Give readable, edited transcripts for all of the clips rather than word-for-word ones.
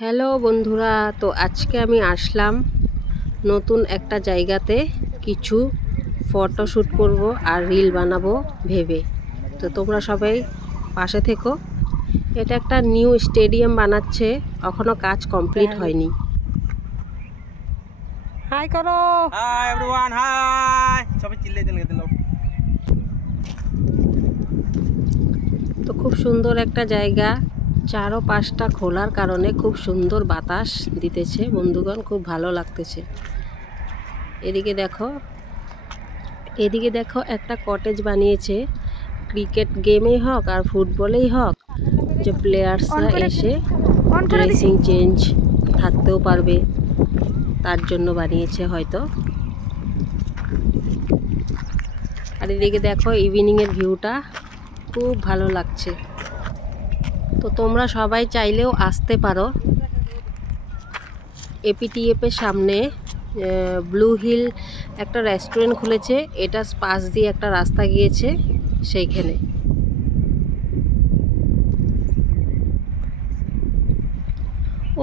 Hello বন্ধুরা, তো আজকে আমি আসলাম নতুন একটা জায়গাতে কিছু ফটোশ্যুট করব আর রিল বানাবো ভেবে। তো তোমরা সবাই পাশে থেকো। এটা একটা নিউ স্টেডিয়াম বানাচ্ছে, এখনো কাজ কমপ্লিট হয়নি। হাই করো। হাই এভরিওয়ান, হাই সবাই চিল্লাই দেন দিন। তো খুব সুন্দর একটা জায়গা, চারো পাশটা খোলার কারণে খুব সুন্দর বাতাস দিতেছে বন্ধুগণ, খুব ভালো লাগতেছে। এদিকে দেখো একটা কটেজ বানিয়েছে। ক্রিকেট গেমেই হোক আর ফুটবলেই হোক, যে প্লেয়ার্সরা এসে ড্রেসিং চেঞ্জ থাকতেও পারবে, তার জন্য বানিয়েছে হয়তো। আর এদিকে দেখো ইভিনিংয়ের ভিউটা খুব ভালো লাগছে। তো তোমরা সবাই চাইলেও আসতে পারো। এপিটিএফের সামনে ব্লু হিল একটা রেস্টুরেন্ট খুলেছে, এটা পাশ দিয়ে একটা রাস্তা গিয়েছে সেইখানে।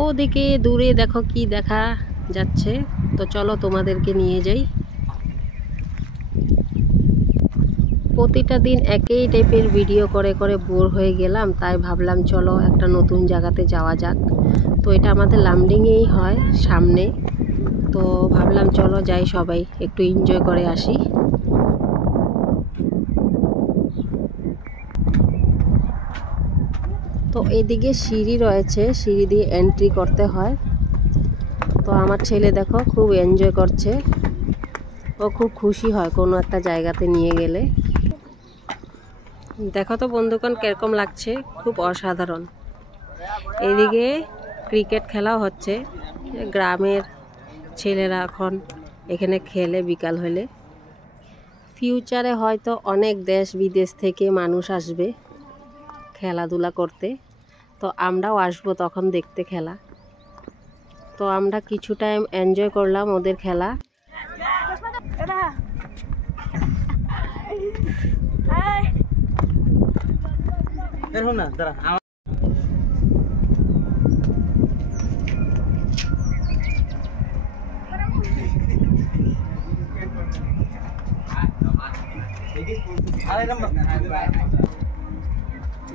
ওদিকে দূরে দেখো কি দেখা যাচ্ছে, তো চলো তোমাদেরকে নিয়ে যাই। প্রতিটা দিন একই টাইপের ভিডিও করে করে বোর হয়ে গেলাম, তাই ভাবলাম চলো একটা নতুন জায়গাতে যাওয়া যাক। তো এটা আমাদের লামডিংয়েই হয় সামনে, তো ভাবলাম চলো যাই, সবাই একটু এনজয় করে আসি। তো এদিকে সিঁড়ি রয়েছে, সিঁড়ি দিয়ে এন্ট্রি করতে হয়। তো আমার ছেলে দেখো খুব এনজয় করছে, ও খুব খুশি হয় কোনো একটা জায়গাতে নিয়ে গেলে। দেখো তো বন্ধুগণ কিরকম লাগছে, খুব অসাধারণ। এদিকে ক্রিকেট খেলাও হচ্ছে, গ্রামের ছেলেরা এখন এখানে খেলে বিকাল হলে। ফিউচারে হয়তো অনেক দেশ বিদেশ থেকে মানুষ আসবে খেলাধুলা করতে, তো আমরাও আসবো তখন দেখতে খেলা। তো আমরা কিছু টাইম এনজয় করলাম ওদের খেলা।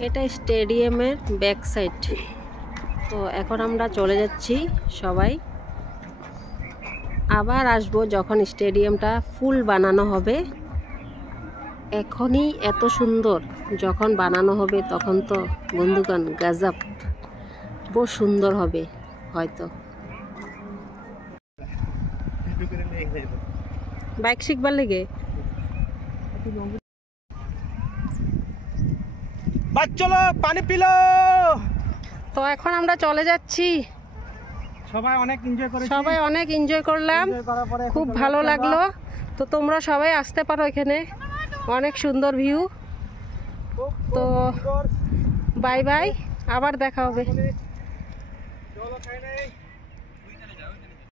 এটা স্টেডিয়ামের ব্যাক সাইড। তো এখন আমরা চলে যাচ্ছি সবাই, আবার আসবো যখন স্টেডিয়ামটা ফুল বানানো হবে। এখনই এত সুন্দর, যখন বানানো হবে তখন তো বন্ধুগণ গজব, বহু সুন্দর হবে হয়তো। বাইক শিখবার লেগে চলো পানি পিলো। তো এখন আমরা চলে যাচ্ছি, সবাই অনেক এনজয় করলাম, খুব ভালো লাগলো। তো তোমরা সবাই আসতে পারো, এখানে অনেক সুন্দর ভিউ। তো বাই বাই, আবার দেখা হবে।